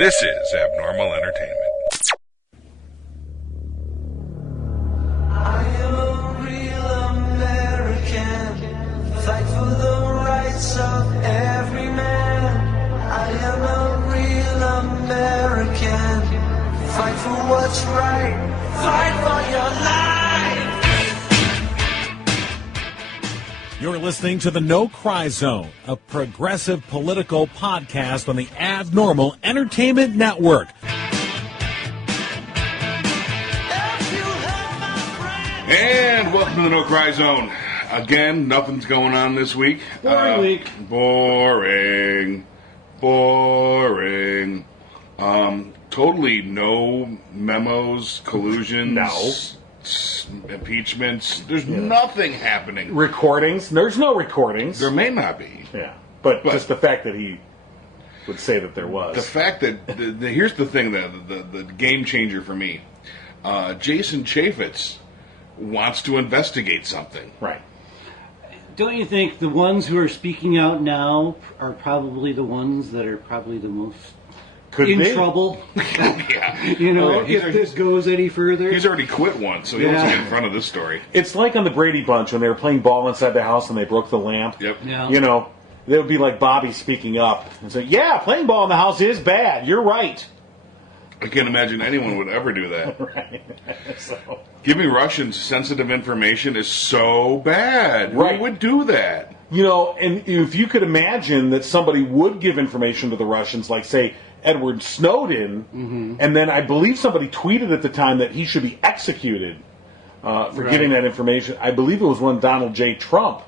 This is Abnormal Entertainment. I am a real American, fight for the rights of every man. I am a real American, fight for what's right, fight for your life. You're listening to the No Cry Zone, a progressive political podcast on the Abnormal Entertainment Network. And welcome to the No Cry Zone. Again, nothing's going on this week. Boring week. Boring. Totally no memos, collusions, impeachments. There's nothing happening. Recordings? There's no recordings. There may not be. Yeah, but just the fact that he would say that there was. The fact that here's the thing, the game changer for me. Jason Chaffetz wants to investigate something. Right. Don't you think the ones who are speaking out now are probably the ones that are probably the most trouble? Yeah. You know, Oh, yeah. if this goes any further. He's already quit once, so he wasn't in front of this story. It's like on the Brady Bunch when they were playing ball inside the house and they broke the lamp. Yep. Yeah. You know, they would be like Bobby speaking up and say, yeah, playing ball in the house is bad. You're right. I can't imagine anyone would ever do that. Right. So. Giving Russians sensitive information is so bad. Right. Who would do that? You know, and if you could imagine that somebody would give information to the Russians, like, say, Edward Snowden, and then I believe somebody tweeted at the time that he should be executed for giving that information. I believe it was one Donald J. Trump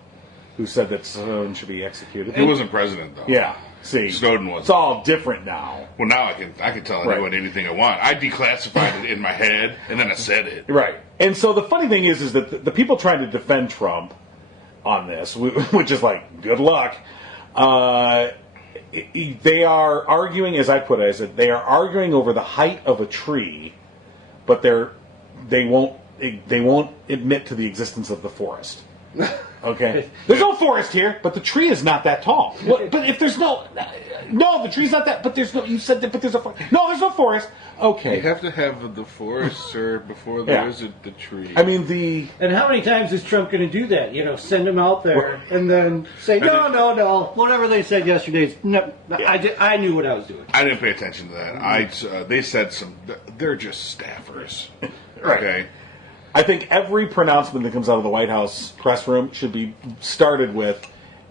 who said that Snowden should be executed. He wasn't president, though. Yeah. See, Snowden was. It's all different now. Well, now I can tell anyone anything I want. I declassified it in my head, and then I said it. Right. And so the funny thing is that the people trying to defend Trump on this, which is like, good luck, they are arguing, as I put it, they are arguing over the height of a tree, but they won't admit to the existence of the forest. Okay, there's no forest here, but the tree is not that tall. Well, but if there's no, the tree's not that. But there's no. You said that, but there's a forest. No, there's no forest. Okay, You have to have the forest, sir, before there is the tree. I mean And how many times is Trump going to do that? You know, send them out there and then say, no. Whatever they said yesterday, no, I knew what I was doing. I didn't pay attention to that. They said they're just staffers. Right. Okay. I think every pronouncement that comes out of the White House press room should be started with,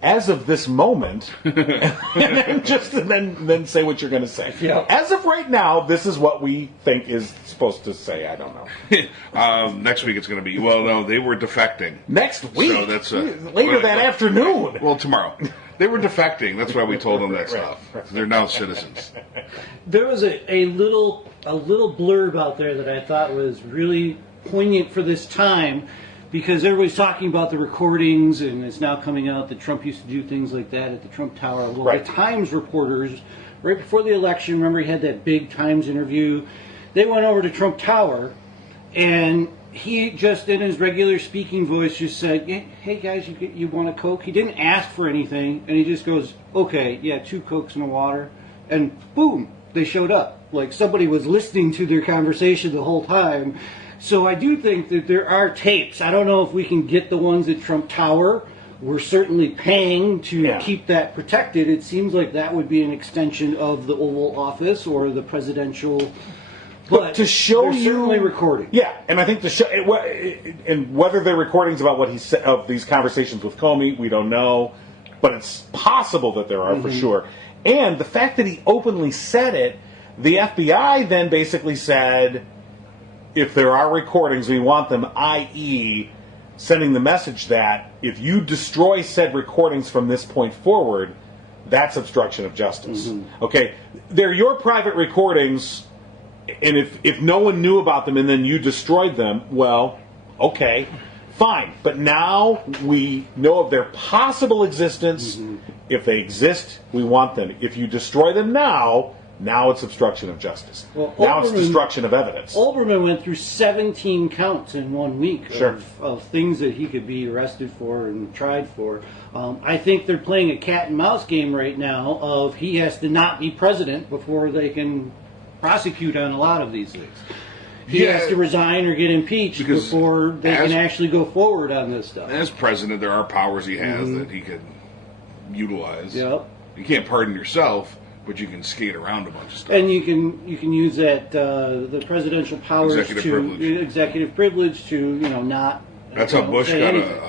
"As of this moment," and then say what you're going to say. Yeah. As of right now, this is what we think is supposed to say. I don't know. Next week it's going to be. Well, no, they were defecting. Next week, So that's later that afternoon. Well, tomorrow. They were defecting. That's why we told them that stuff. They're now citizens. There was a little blurb out there that I thought was really poignant for this time, because everybody's talking about the recordings, and it's now coming out that Trump used to do things like that at the Trump Tower. Well, Right. the Times reporters, right before the election, remember he had that big Times interview, they went over to Trump Tower, and he just, in his regular speaking voice, just said, hey guys, you want a Coke? He didn't ask for anything, and he just goes, okay, yeah, 2 Cokes and a water, and boom, they showed up. Like somebody was listening to their conversation the whole time. So I do think that there are tapes. I don't know if we can get the ones at Trump Tower. We're certainly paying to keep that protected. It seems like that would be an extension of the Oval Office or the presidential. But to show they're you, certainly recording. Yeah, and I think and whether they're recordings about what he said of these conversations with Comey, we don't know, but it's possible that there are for sure. And the fact that he openly said it, the FBI then basically said, if there are recordings, we want them, i.e., sending the message that if you destroy said recordings from this point forward, that's obstruction of justice. Okay? They're your private recordings, and if no one knew about them and then you destroyed them, well, okay, fine. But now we know of their possible existence. If they exist, we want them. If you destroy them now, Now it's obstruction of justice. Well, now it's destruction of evidence. Olbermann went through 17 counts in 1 week Sure. of things that he could be arrested for and tried for. I think they're playing a cat and mouse game right now of he has to not be president before they can prosecute on a lot of these things. He has to resign or get impeached before they can actually go forward on this stuff. As president, there are powers he has that he could utilize. Yep. You can't pardon yourself, but you can skate around a bunch of stuff. And you can use that the presidential powers executive privilege to not. That's how Bush got anything.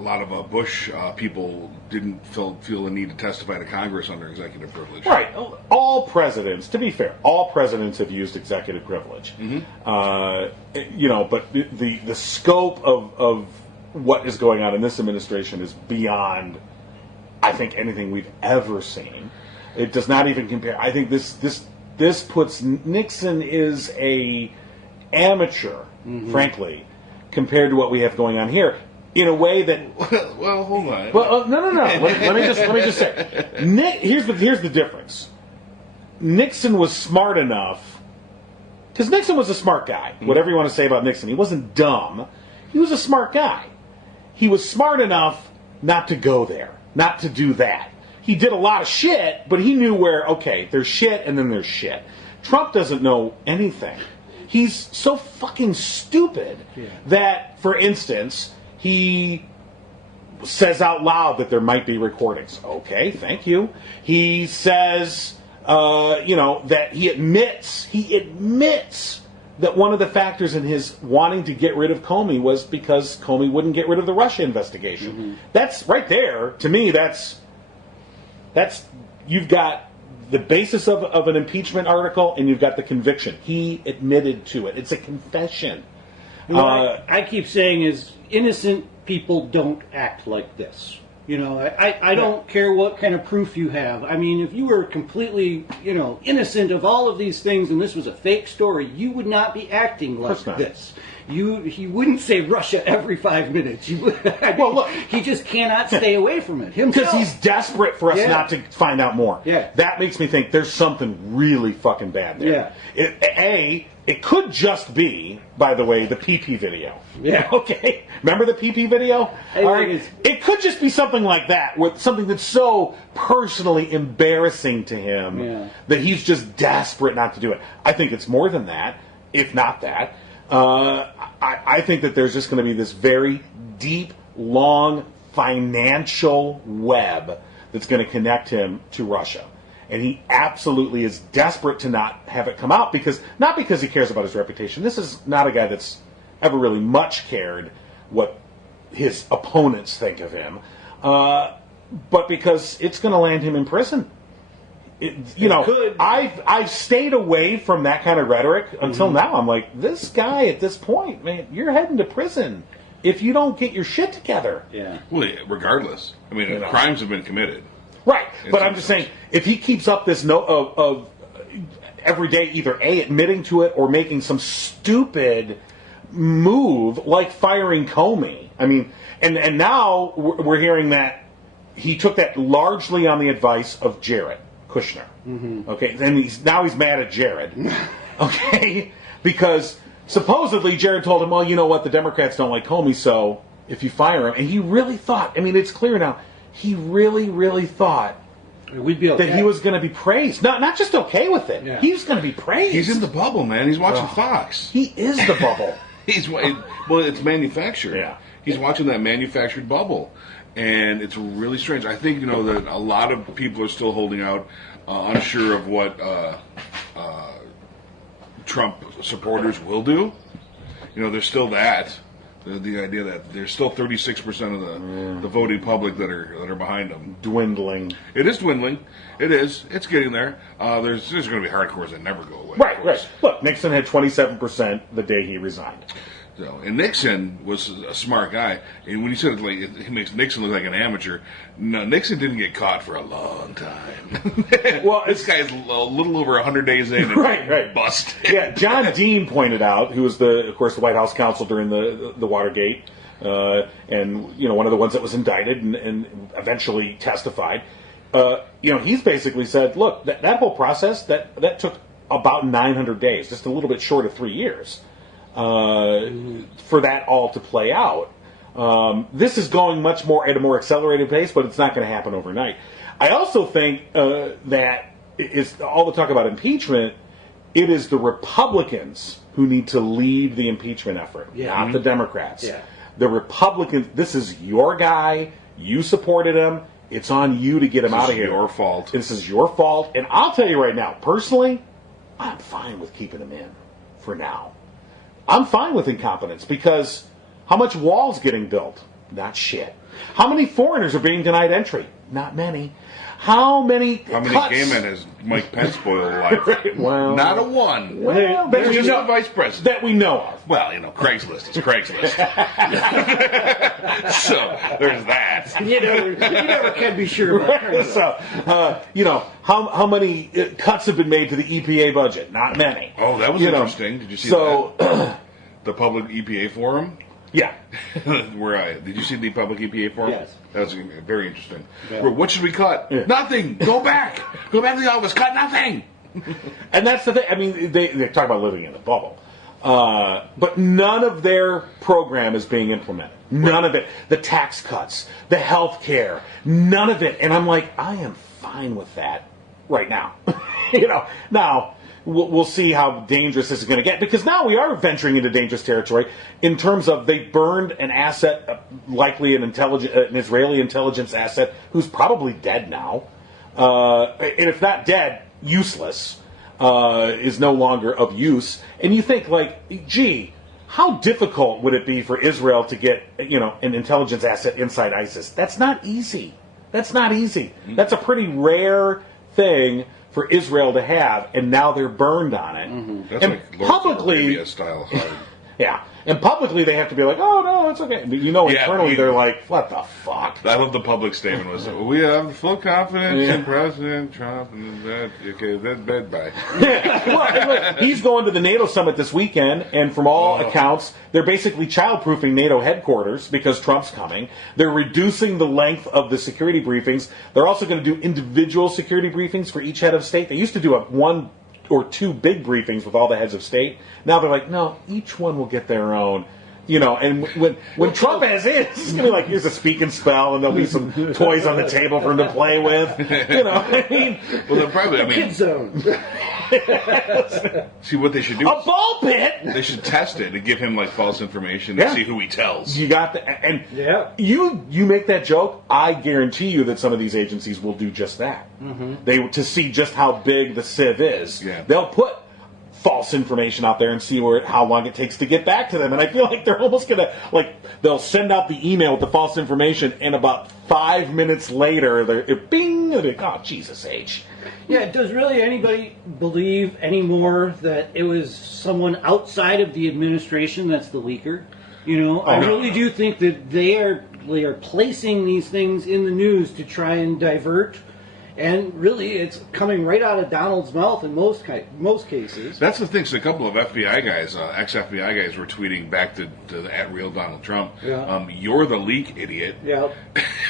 a lot of Bush people didn't feel the need to testify to Congress under executive privilege. Right. All presidents, to be fair, all presidents have used executive privilege. But the scope of what is going on in this administration is beyond, I think, anything we've ever seen. It does not even compare. I think this puts Nixon is a amateur, frankly, compared to what we have going on here. In a way that, well, hold on. Well, no. let me just say, here's the difference. Nixon was smart enough, because Nixon was a smart guy. Whatever you want to say about Nixon, he wasn't dumb. He was a smart guy. He was smart enough not to go there, not to do that. He did a lot of shit, but he knew where. Okay, there's shit, and then there's shit. Trump doesn't know anything. He's so fucking stupid that, for instance, he says out loud that there might be recordings. Okay, thank you. He says, that he admits that one of the factors in his wanting to get rid of Comey was because Comey wouldn't get rid of the Russia investigation. That's right there. To me, that's you've got the basis of an impeachment article, and you've got the conviction. He admitted to it. It's a confession. What I keep saying is innocent people don't act like this. I don't care what kind of proof you have. I mean, if you were completely, innocent of all of these things and this was a fake story, you would not be acting like this. He wouldn't say Russia every 5 minutes. Well, look, he just cannot stay away from it himself. Because he's desperate for us not to find out more. Yeah. That makes me think there's something really fucking bad there. Yeah. It could just be, by the way, the PP video. Yeah. Okay. Remember the PP video? All right. It could just be something like that, with something that's so personally embarrassing to him that he's just desperate not to do it. I think it's more than that, if not that. I think that there's just going to be this very deep, long financial web that's going to connect him to Russia. And he absolutely is desperate to not have it come out, not because he cares about his reputation. This is not a guy that's ever really much cared what his opponents think of him, but because it's going to land him in prison. I've stayed away from that kind of rhetoric until now. I'm like, this guy at this point, man, you're heading to prison if you don't get your shit together. Yeah. Well, regardless, I mean, crimes have been committed. Right, but I'm just saying, if he keeps up this note of every day either admitting to it or making some stupid move like firing Comey, I mean, and now we're hearing that he took that largely on the advice of Jared Kushner. Okay, then he's mad at Jared. Okay, because supposedly Jared told him, well, you know what, the Democrats don't like Comey, so if you fire him, and he really thought, I mean, it's clear now, he really, really thought we'd be okay. That he was going to be praised. Not just okay with it. Yeah. He was going to be praised. He's in the bubble, man. He's watching Fox. He is the bubble. It's manufactured. Yeah. He's watching that manufactured bubble. And it's really strange. I think, that a lot of people are still holding out, unsure of what Trump supporters will do. There's still that. The idea that there's still 36% of the voting public that are behind him. Dwindling. It is dwindling. It is. It's getting there. There's going to be hardcores that never go away. Right. Look, Nixon had 27% the day he resigned. So, and Nixon was a smart guy. And when he said he makes Nixon look like an amateur, no, Nixon didn't get caught for a long time. Well, this guy's a little over 100 days in and right. busted. Yeah, John Dean pointed out, who was of course, the White House counsel during the Watergate, and one of the ones that was indicted and eventually testified. he's basically said, look, that whole process, that took about 900 days, just a little bit short of 3 years, for that all to play out. This is going much more at a more accelerated pace, but it's not going to happen overnight. I also think that is all the talk about impeachment. It is the Republicans who need to lead the impeachment effort, not the Democrats. Yeah. The Republicans. This is your guy. You supported him. It's on you to get him out of here. This is your fault. This is your fault. And I'll tell you right now, personally, I'm fine with keeping him in for now. I'm fine with incompetence because how much wall's getting built? Not shit. How many foreigners are being denied entry? Not many. How many cuts? Gay men has Mike Pence spoiled life? Well, not a one. Well, There's just a vice president. that we know of. Well, Craigslist is Craigslist. So there's that. You never can be sure about Craigslist. So, how many cuts have been made to the EPA budget? Not many. Oh, that was interesting. Did you see that? The public EPA forum? Yeah. Did you see the public EPA forum? Yes. That was very interesting. Yeah. What should we cut? Yeah. Nothing. Go back. Go back to the office. Cut nothing. And that's the thing. I mean, they talk about living in a bubble. But none of their program is being implemented. None of it. The tax cuts, the health care, none of it. And I'm like, I am fine with that right now. Now, we'll see how dangerous this is going to get, because now we are venturing into dangerous territory in terms of they burned an asset, likely an Israeli intelligence asset, who's probably dead now. And if not dead, useless, is no longer of use. And you think, gee, how difficult would it be for Israel to get, an intelligence asset inside ISIS? That's not easy. That's a pretty rare thing for Israel to have, and now they're burned on it. Mm-hmm. That's and like Lawrence publicly style hard. Yeah. And publicly they have to be like, oh, no, it's okay. But internally they're like, what the fuck? I love the public statement was, we have full confidence in President Trump, and that's bye. Well, he's going to the NATO summit this weekend, and from all accounts, they're basically child-proofing NATO headquarters because Trump's coming. They're reducing the length of the security briefings. They're also going to do individual security briefings for each head of state. They used to do one or two big briefings with all the heads of state. Now they're like, no, each one will get their own. And when Trump has his, it's going to be like, here's a speak and spell, and there'll be some toys on the table for him to play with. Well, they're probably, Kid zone. See, what they should do a ball pit! They should test it and give him, false information and see who he tells. You got that. And you make that joke, I guarantee you that some of these agencies will do just that. Mm-hmm. To see just how big the sieve is. Yeah. They'll put false information out there and see how long it takes to get back to them. And I feel like they're almost going to, they'll send out the email with the false information, and about 5 minutes later, bing, and oh, Jesus H. Yeah, does really anybody believe anymore that it was someone outside of the administration that's the leaker? I really do think that they are placing these things in the news to try and divert. And really, it's coming right out of Donald's mouth in most cases. That's the thing. So a couple of FBI guys, ex-FBI guys, were tweeting back to the @real Donald Trump. Yeah. You're the leak, idiot. Yeah.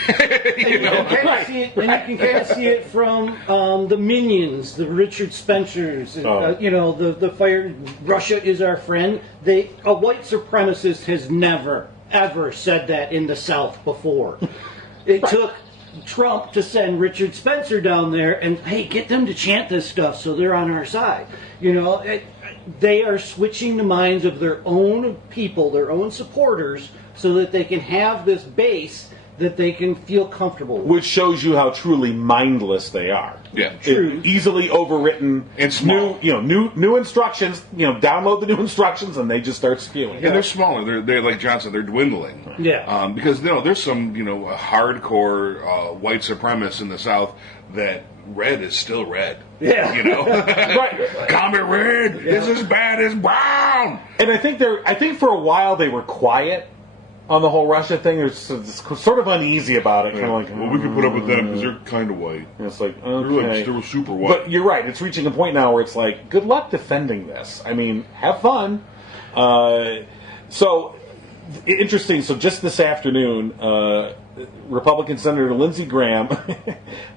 You can kind of see it from the Minions, the Richard Spencers. The fire. Russia is our friend. A white supremacist has never ever said that in the South before. It took Trump to send Richard Spencer down there and, hey, get them to chant this stuff so they're on our side. They are switching the minds of their own people, their own supporters, so that they can have this base that they can feel comfortable with. Which shows you how truly mindless they are. Yeah, true. Easily overwritten. And small. New instructions. Download the new instructions, and they just start spewing. And they're smaller. They're like John said, they're dwindling. Yeah. Because there's some hardcore white supremacists in the South that red is still red. Yeah. Right. Comet red is as bad as brown. And I think for a while they were quiet on the whole Russia thing. They're sort of uneasy about it. Kind of like, well, we can put up with them because they're kind of white. And it's like, okay. They're super white. But you're right. It's reaching a point now where it's like, good luck defending this. I mean, have fun. So, interesting. So just this afternoon, Republican Senator Lindsey Graham,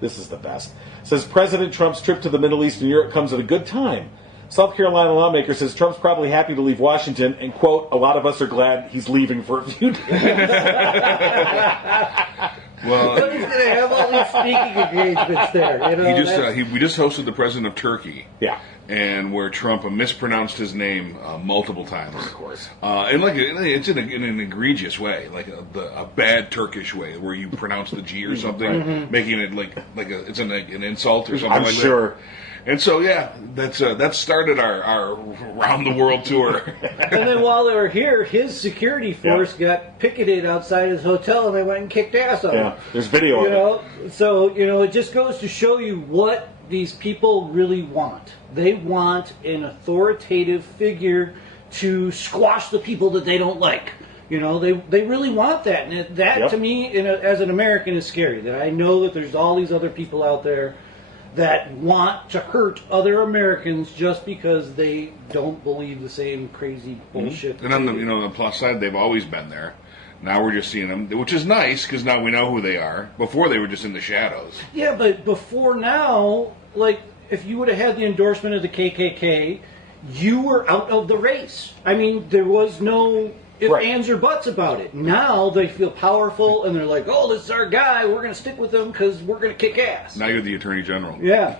this is the best, says President Trump's trip to the Middle East and Europe comes at a good time. South Carolina lawmaker says Trump's probably happy to leave Washington, and, quote, a lot of us are glad he's leaving for a few days. Well, But he's going to have all these speaking engagements there. You know, we just hosted the president of Turkey. Yeah. And where Trump mispronounced his name multiple times, Of course. and it's in an egregious way, like a bad Turkish way, where you pronounce the G or something, making it like it's an insult or something I'm like sure. that. And so, yeah, that started our round the world tour. and then while they were here, his security force got picketed outside his hotel, and they went and kicked ass on him. Yeah, there's video of it. So it just goes to show you what these people really want. They want an authoritative figure to squash the people that they don't like. They really want that, and that to me, as an American, is scary. That I know that there's all these other people out there that want to hurt other Americans just because they don't believe the same crazy bullshit. And on the plus side, they've always been there. Now we're just seeing them, which is nice because now we know who they are. Before they were just in the shadows. Yeah, but before now, like, if you would have had the endorsement of the KKK, you were out of the race. I mean, there was no ifs, ands, or buts about it. Now they feel powerful, and they're like, oh, this is our guy. We're going to stick with him because we're going to kick ass. Now you're the Attorney General. Yeah.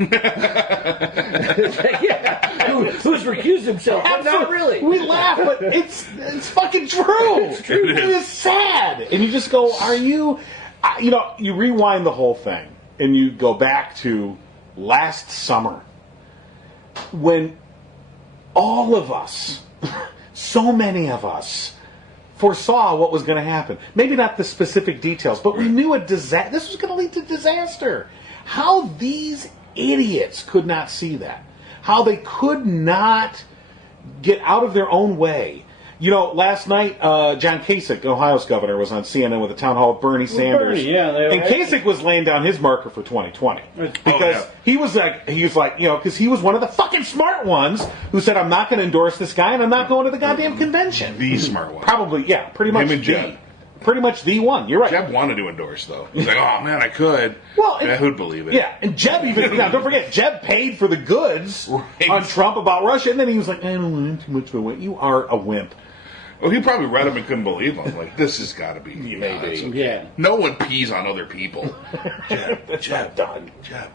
Who's recused himself, but not really. We laugh, but it's fucking true. It's true. It is sad. And you just go, are you... you rewind the whole thing, and you go back to last summer when all of us, so many of us, foresaw what was going to happen. Maybe not the specific details, but we knew this was going to lead to disaster. How these idiots could not see that. How they could not get out of their own way. Last night, John Kasich, Ohio's governor, was on CNN with a town hall with Bernie Sanders. Bernie, and Kasich was laying down his marker for 2020 because he was like, because he was one of the fucking smart ones who said, "I'm not going to endorse this guy, and I'm not going to the goddamn convention." The smart one, probably, yeah, pretty much. Him and Jeb. Pretty much the one. You're right. Jeb wanted to endorse, though. He's like, "Oh man, I could." Well, who'd believe it? Yeah, and Jeb even don't forget, Jeb paid for the goods on Trump about Russia, and then he was like, "I don't want too much of a wimp." You are a wimp. Well, he probably read them and couldn't believe them. Like, this has got to be. Maybe. Okay. Yeah. No one pees on other people. Jeb, done. Jeb.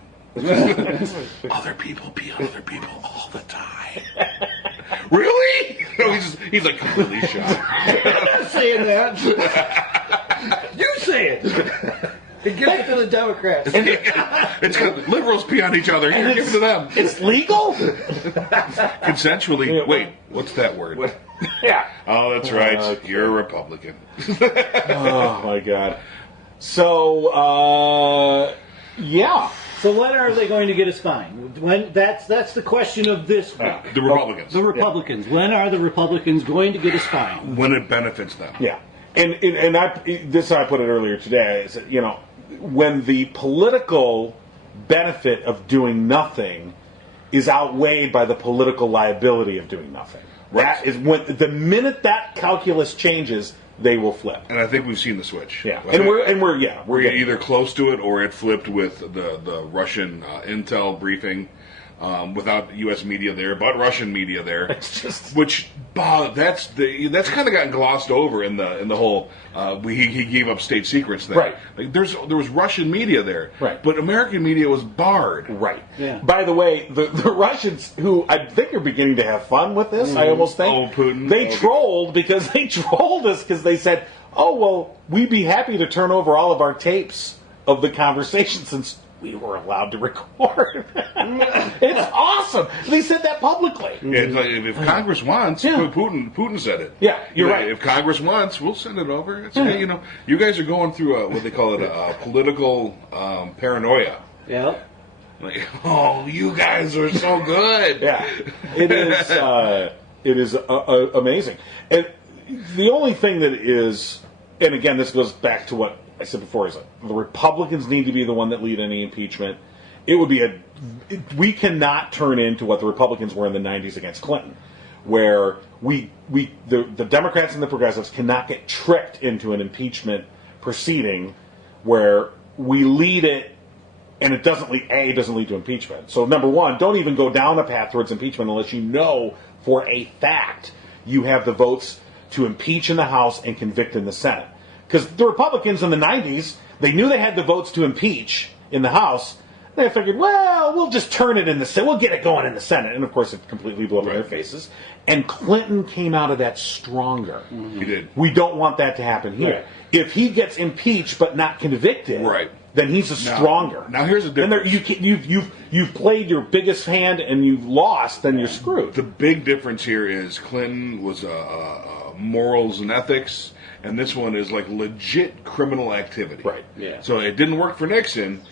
Other people pee on other people all the time. Really? No, he's like completely shocked. I'm not saying that. You say it. Give it to the Democrats. It's got liberals pee on each other. Here, give it to them. It's legal? Consensually. Wait, what's that word? Yeah. Oh, that's right. You're a Republican. Oh, my God. So, yeah. So when are they going to get us fined? When that's the question of this week. The Republicans. The Republicans. Yeah. When are the Republicans going to get us fined? When it benefits them. Yeah. And I put it earlier today, is that, when the political benefit of doing nothing is outweighed by the political liability of doing nothing. Right. That is when the minute that calculus changes, they will flip. And I think we've seen the switch. Yeah. We're either close to it or it flipped with the Russian intel briefing. Without U.S. media there, but Russian media there, it's just that's kind of gotten glossed over in the whole he gave up state secrets thing. Right. Like there was Russian media there, right? But American media was barred. Right. Yeah. By the way, the Russians, who I think are beginning to have fun with this, I almost think. Oh, Putin. They trolled because they trolled us because they said, "Oh well, we'd be happy to turn over all of our tapes of the conversation since we were allowed to record." It's awesome. They said that publicly. It's like if Congress wants, Putin said it. Yeah, you're right. If Congress wants, we'll send it over. It's okay. You guys are going through what they call it a political paranoia. Yeah. Like, oh, you guys are so good. Yeah, it is. It is amazing. And the only thing that is, and again, this goes back to what I said before, is the Republicans need to be the one that lead any impeachment. It would be we cannot turn into what the Republicans were in the 90s against Clinton, where the Democrats and the progressives cannot get tricked into an impeachment proceeding where we lead it and it doesn't lead to impeachment. So number one, don't even go down the path towards impeachment unless you know for a fact you have the votes to impeach in the House and convict in the Senate. Because the Republicans in the 90s, they knew they had the votes to impeach in the House. They figured, well, we'll just turn it in the Senate. We'll get it going in the Senate. And, of course, it completely blew up in their faces. And Clinton came out of that stronger. He did. We don't want that to happen here. Right. If he gets impeached but not convicted, then he's stronger. Now, here's the difference. And you've played your biggest hand and you've lost, then you're screwed. The big difference here is Clinton was morals and ethics, and this one is like legit criminal activity. Right. Yeah. So it didn't work for Nixon.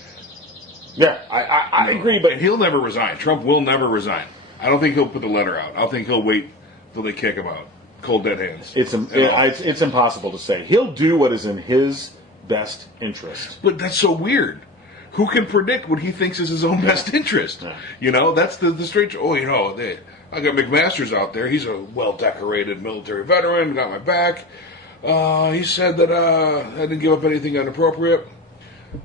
Yeah, I agree, but and he'll never resign. Trump will never resign. I don't think he'll put the letter out. I think he'll wait till they kick him out. Cold dead hands. It's impossible to say. He'll do what is in his best interest. But that's so weird. Who can predict what he thinks is his own best interest? Yeah. You know, that's the straight. I got McMaster's out there. He's a well-decorated military veteran. Got my back. He said that I didn't give up anything inappropriate.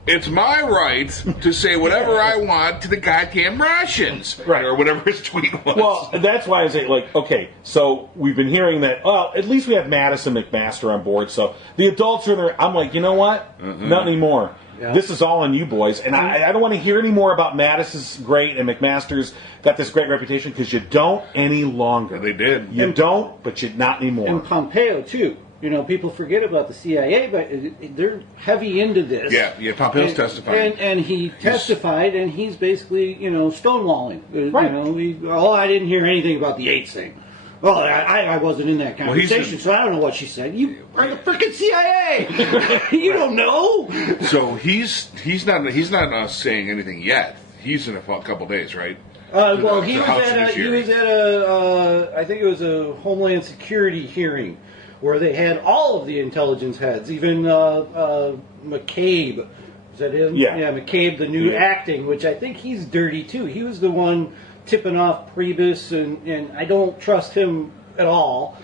It's my right to say whatever I want to the goddamn Russians. Right. Or whatever his tweet was. Well, that's why I say, okay, so we've been hearing that, at least we have Madison McMaster on board, so the adults are there. I'm like, you know what? Not anymore. Yeah. This is all on you boys. And I don't want to hear any more about Madison's great and McMaster's got this great reputation, because you don't any longer. Yeah, they did. You don't, but you not anymore. And Pompeo, too. You know, people forget about the CIA, but they're heavy into this. Yeah, Pompeo's testifying. And he testified, and he's basically, stonewalling. Right. I didn't hear anything about the AIDS thing. Well, I wasn't in that conversation, so I don't know what she said. You are the freaking CIA. You don't know. So he's not saying anything yet. He's in a couple days, right? He was at a I think it was a Homeland Security hearing, where they had all of the intelligence heads, even McCabe. Is that him? Yeah. Yeah, McCabe, the new acting, which I think he's dirty too. He was the one tipping off Priebus, and I don't trust him at all.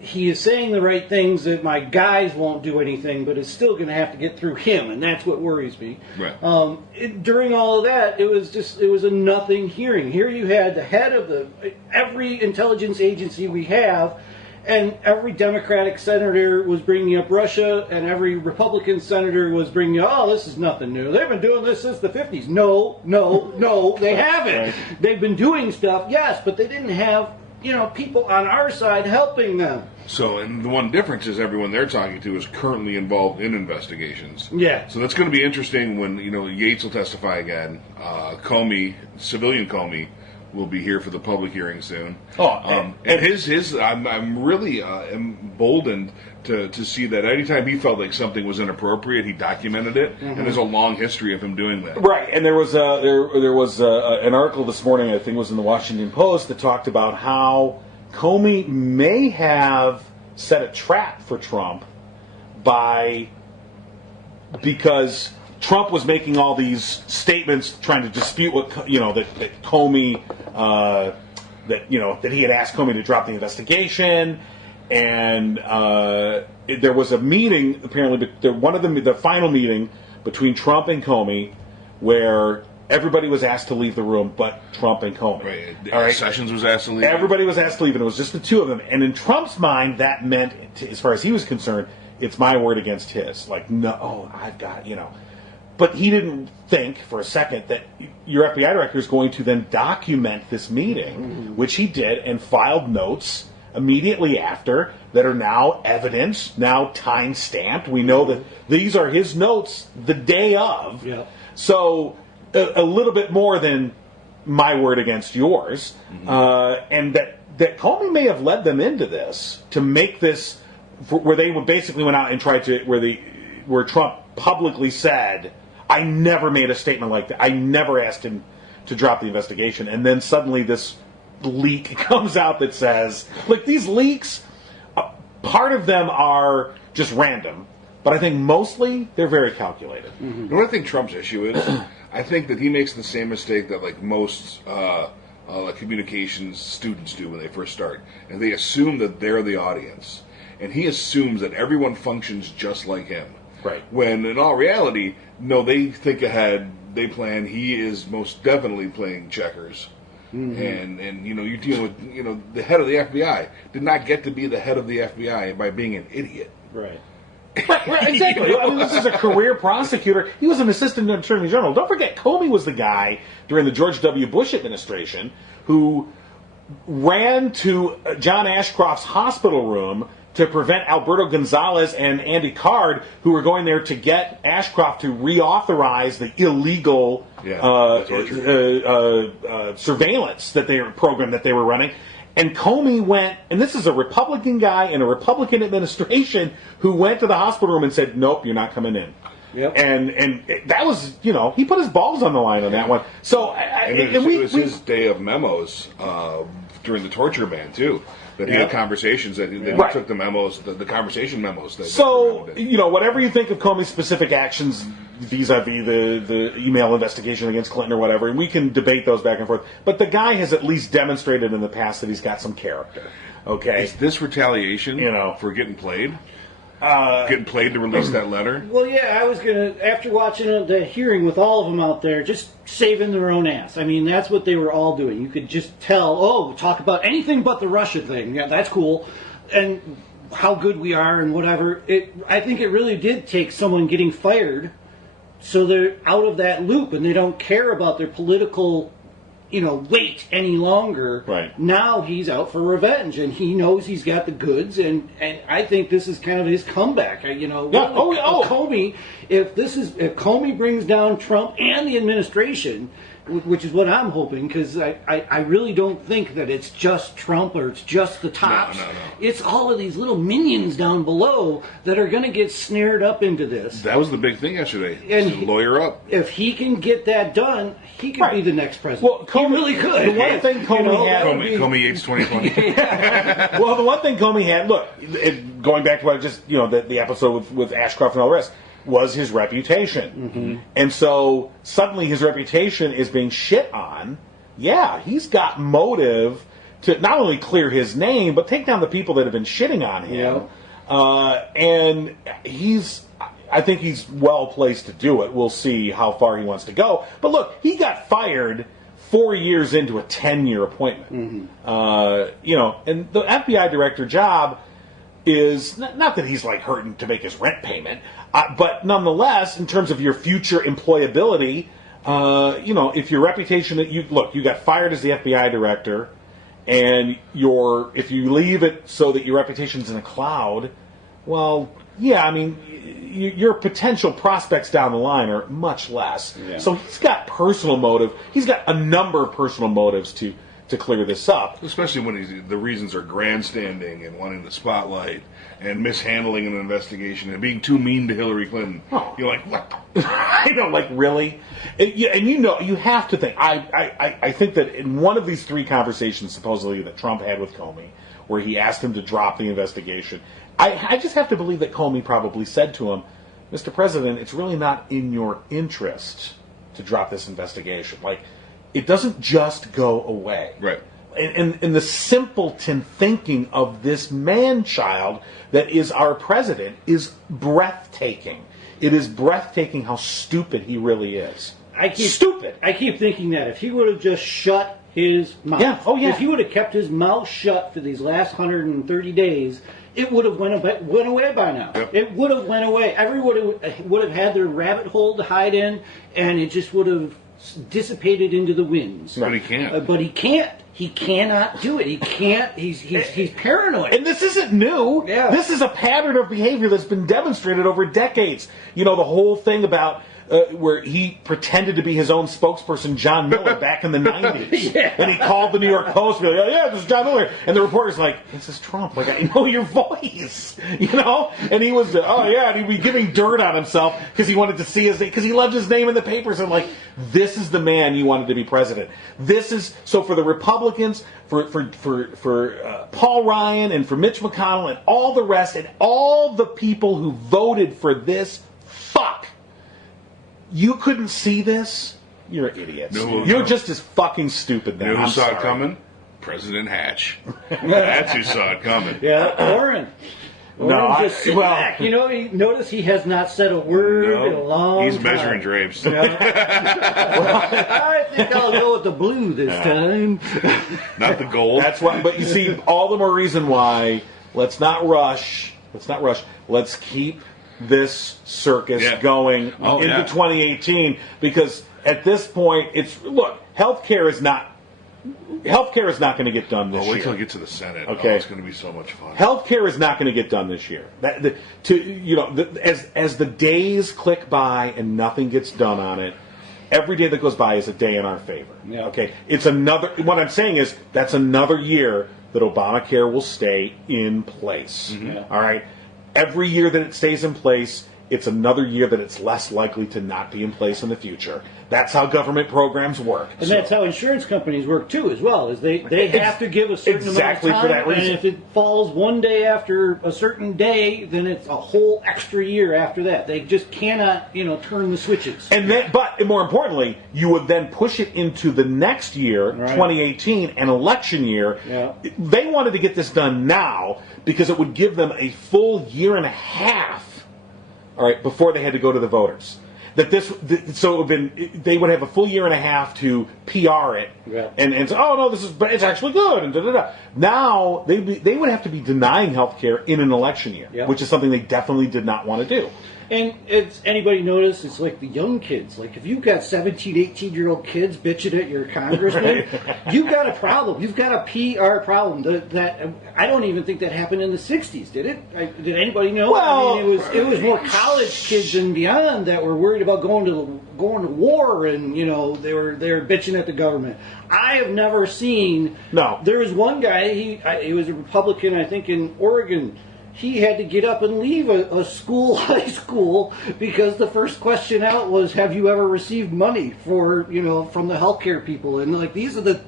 He is saying the right things that my guys won't do anything, but it's still going to have to get through him, and that's what worries me. Right. During all of that, it was a nothing hearing. Here you had the head of every intelligence agency we have, and every Democratic senator was bringing up Russia, and every Republican senator was bringing up, this is nothing new. They've been doing this since the 50s. No, they haven't. Right. They've been doing stuff, yes, but they didn't have, people on our side helping them. So, and the one difference is everyone they're talking to is currently involved in investigations. Yeah. So that's going to be interesting when, Yates will testify again. Comey, civilian Comey, will be here for the public hearing soon. And I'm really emboldened to see that anytime he felt like something was inappropriate, he documented it, and there's a long history of him doing that. Right, and there was an article this morning, I think it was in the Washington Post, that talked about how Comey may have set a trap for Trump because Trump was making all these statements trying to dispute what that Comey that he had asked Comey to drop the investigation, and there was a meeting apparently, the final meeting between Trump and Comey, where everybody was asked to leave the room but Trump and Comey. Right. All right. Sessions was asked to leave. Everybody was asked to leave, and it was just the two of them. And in Trump's mind, that meant, as far as he was concerned, it's my word against his. Like, no, I've got, But he didn't think for a second that your FBI director is going to then document this meeting, which he did, and filed notes immediately after that are now evidence, now time-stamped. We know that these are his notes the day of. Yeah. So a little bit more than my word against yours. And that Comey may have led them into this, to make this, where they basically went out and tried to, where Trump publicly said, I never made a statement like that. I never asked him to drop the investigation. And then suddenly this leak comes out that says, these leaks, part of them are just random, but I think mostly they're very calculated. You know what I think Trump's issue is? I think that he makes the same mistake that most communications students do when they first start. And they assume that they're the audience. And he assumes that everyone functions just like him. Right. When in all reality, no, they think ahead. They plan. He is most definitely playing checkers. And you're dealing with the head of the FBI did not get to be the head of the FBI by being an idiot. Right. Right, exactly. I mean, this is a career prosecutor. He was an assistant attorney general. Don't forget, Comey was the guy during the George W. Bush administration who ran to John Ashcroft's hospital room to prevent Alberto Gonzalez and Andy Card, who were going there to get Ashcroft to reauthorize the illegal surveillance program that they were running. And Comey went, and this is a Republican guy in a Republican administration who went to the hospital room and said, "Nope, you're not coming in." Yep. And that was, he put his balls on the line on that one. So, it was his day of memos during the torture ban too. That he had conversations that he took the memos, the conversation memos. Whatever you think of Comey's specific actions vis-a-vis the email investigation against Clinton or whatever, and we can debate those back and forth. But the guy has at least demonstrated in the past that he's got some character. Okay, is this retaliation? For getting played? Getting played to release that letter? Well, yeah, I was going to, after watching the hearing with all of them out there, just saving their own ass. I mean, that's what they were all doing. You could just tell, talk about anything but the Russia thing. Yeah, that's cool. And how good we are and whatever. I think it really did take someone getting fired so they're out of that loop and they don't care about their political weight any longer. Right. Now he's out for revenge, and he knows he's got the goods, and I think this is kind of his comeback. Comey, if Comey brings down Trump and the administration, which is what I'm hoping, because I really don't think that it's just Trump or it's just the tops. No. It's all of these little minions down below that are going to get snared up into this. That was the big thing yesterday. And lawyer up. If he can get that done, he could be the next president. Well, Comey, he really could. The one thing Comey had... Comey Yates 2020. Well, the one thing Comey had... Look, going back to what I just... the episode with Ashcroft and all the rest... was his reputation. Mm-hmm. And so suddenly his reputation is being shit on. Yeah, he's got motive to not only clear his name, but take down the people that have been shitting on him. Yeah. And I think he's well placed to do it. We'll see how far he wants to go. But look, he got fired 4 years into a 10-year appointment. Mm-hmm. And the FBI director job is not that he's like hurting to make his rent payment, but nonetheless, in terms of your future employability, if your reputation you got fired as the FBI director, and if you leave it so that your reputation's in a cloud, well, yeah, I mean, your potential prospects down the line are much less. Yeah. So he's got personal motive. He's got a number of personal motives to clear this up. Especially when the reasons are grandstanding and wanting the spotlight and mishandling an investigation and being too mean to Hillary Clinton. Oh. You're like, what? I know, like, really? And you have to think. I think that in one of these three conversations, supposedly, that Trump had with Comey, where he asked him to drop the investigation, I just have to believe that Comey probably said to him, "Mr. President, it's really not in your interest to drop this investigation. Like, it doesn't just go away." Right. And the simpleton thinking of this man-child that is our president is breathtaking. It is breathtaking how stupid he really is. Stupid. I keep thinking that if he would have just shut his mouth, if he would have kept his mouth shut for these last 130 days, it would have went away by now. Yep. It would have went away. Everyone would have had their rabbit hole to hide in, and it just would have dissipated into the winds. But he can't. But he can't. He cannot do it. He can't. He's paranoid. And this isn't new. Yeah. This is a pattern of behavior that's been demonstrated over decades. The whole thing about where he pretended to be his own spokesperson, John Miller, back in the 90s. Yeah. And he called the New York Post and be like, "Yeah, this is John Miller." And the reporter's like, "This is Trump. Like, I know your voice." And he was, and he'd be giving dirt on himself because he wanted to see his name, because he loved his name in the papers. And like, this is the man you wanted to be president. This is, so for the Republicans, for Paul Ryan and for Mitch McConnell and all the rest and all the people who voted for this fuck, you couldn't see this? You're idiots. You're just as fucking stupid then. You know who saw it coming? President Hatch. That's who saw it coming. Yeah, Warren. Or just sit back. You know, notice he has not said a word in a long time. He's measuring drapes. I think I'll go with the blue this time. Not the gold. That's why. But you see, all the more reason why. Let's not rush. Let's keep this circus going into 2018, because at this point, healthcare is not going to get done this year. Wait till I get to the Senate. Okay, it's going to be so much fun. Healthcare is not going to get done this year. As the days click by and nothing gets done on it, every day that goes by is a day in our favor. Yeah. Okay, it's another. What I'm saying is that's another year that Obamacare will stay in place. Mm-hmm. Yeah. All right, every year that it stays in place, it's another year that it's less likely to not be in place in the future. That's how government programs work. And that's how insurance companies work too, as well. Is they have to give a certain exactly amount of for time, that reason. and if it falls one day after a certain day, then it's a whole extra year after that. They just cannot, turn the switches. And then, but more importantly, you would then push it into the next year, Right. 2018, an election year. Yeah. They wanted to get this done now because it would give them a full year and a half, all right, before they had to go to the voters. So they would have a full year and a half to PR it, and say, oh no, but it's actually good, and da da da. Now they would have to be denying health care in an election year, which is something they definitely did not want to do. And if anybody noticed, it's like the young kids. Like if you've got 17, 18-year-old kids bitching at your congressman, you've got a problem. You've got a PR problem. That I don't even think that happened in the 60s, did it? Did anybody know? Well, I mean, it was more college kids and beyond that were worried about going to war, and they were bitching at the government. I have never seen. No. There was one guy. He was a Republican, I think, in Oregon. He had to get up and leave a high school, because the first question out was, have you ever received money from the healthcare people? And these are the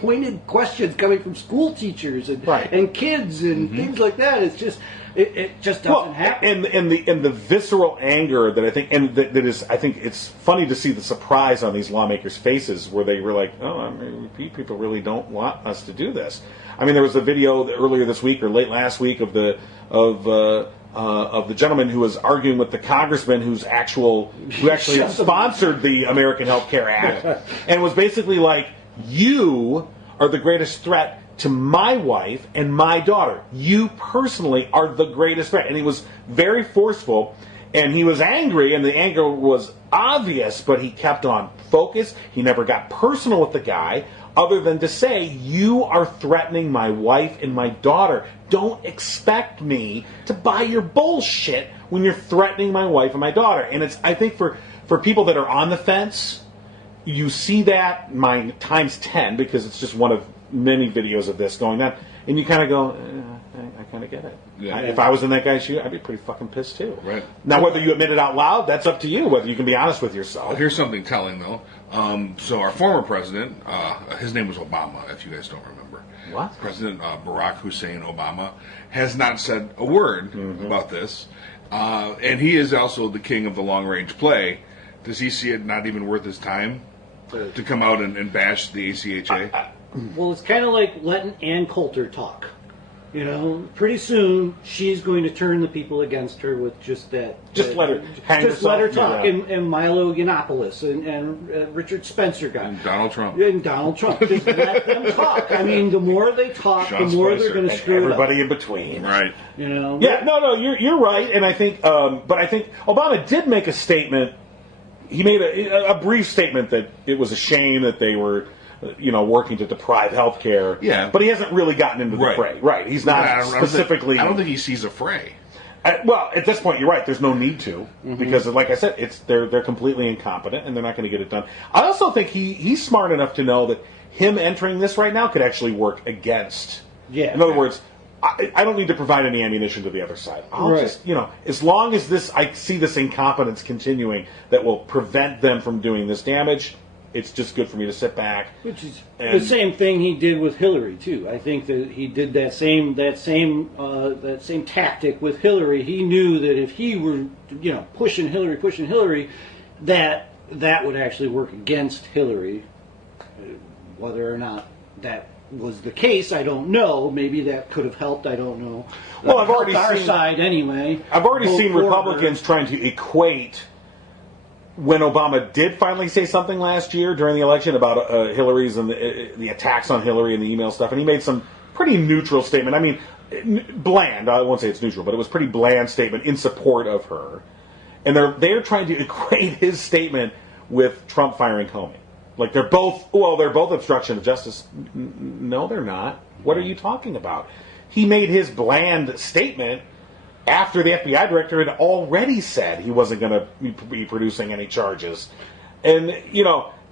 pointed questions coming from school teachers and kids and things like that. It's just, it just doesn't happen. And the visceral anger that I think, and that is, I think it's funny to see the surprise on these lawmakers' faces where they were like, oh, I mean, people really don't want us to do this. I mean, there was a video earlier this week or late last week of the gentleman who was arguing with the congressman who actually sponsored the American Health Care Act, and was basically like, you are the greatest threat to my wife and my daughter. You personally are the greatest threat. And he was very forceful, and he was angry, and the anger was obvious, but he kept on focus. He never got personal with the guy, other than to say, you are threatening my wife and my daughter. Don't expect me to buy your bullshit when you're threatening my wife and my daughter. And I think for people that are on the fence, you see that times 10, because it's just one of many videos of this going on, and you kind of go, I kind of get it. Yeah. If I was in that guy's shoe, I'd be pretty fucking pissed too. Right. Now, whether you admit it out loud, that's up to you. Whether you can be honest with yourself. Here's something telling, though. So our former president, his name was Obama, if you guys don't remember. What? President Barack Hussein Obama has not said a word about this. And he is also the king of the long-range play. Does he see it not even worth his time to come out and bash the ACHA? Well, it's kind of like letting Ann Coulter talk. Pretty soon she's going to turn the people against her with just that. Just let her hang Just let her herself, talk. And Milo Yiannopoulos and Richard Spencer guy. And Donald Trump. And Donald Trump. Just let them talk. I mean, the more they talk, Sean the more Spicer. they're going to screw it up. Everybody in between. Right. Yeah, no, you're right, and I think, but I think Obama did make a statement. He made a brief statement that it was a shame that they were, working to deprive health care. Yeah. But he hasn't really gotten into the fray. Right. He's not specifically. I don't think he sees a fray. Well, at this point, you're right. There's no need to, because, like I said, they're completely incompetent, and they're not going to get it done. I also think he's smart enough to know that him entering this right now could actually work against. Yeah. In other words, I don't need to provide any ammunition to the other side. I'll just, as long as I see this incompetence continuing that will prevent them from doing this damage, it's just good for me to sit back. Which is the same thing he did with Hillary too. I think that he did that same tactic with Hillary. He knew that if he were, pushing Hillary, that would actually work against Hillary, whether or not that was the case. I don't know. Maybe that could have helped. I don't know. Well, I've already our seen side anyway. I've already Vote seen for Republicans her. trying to equate when Obama did finally say something last year during the election about Hillary's and the attacks on Hillary and the email stuff, and he made some pretty neutral statement. I mean, bland. I won't say it's neutral, but it was a pretty bland statement in support of her. And they're trying to equate his statement with Trump firing Comey. Like they're both obstruction of justice. No, they're not. What are you talking about? He made his bland statement after the FBI director had already said he wasn't going to be producing any charges. And,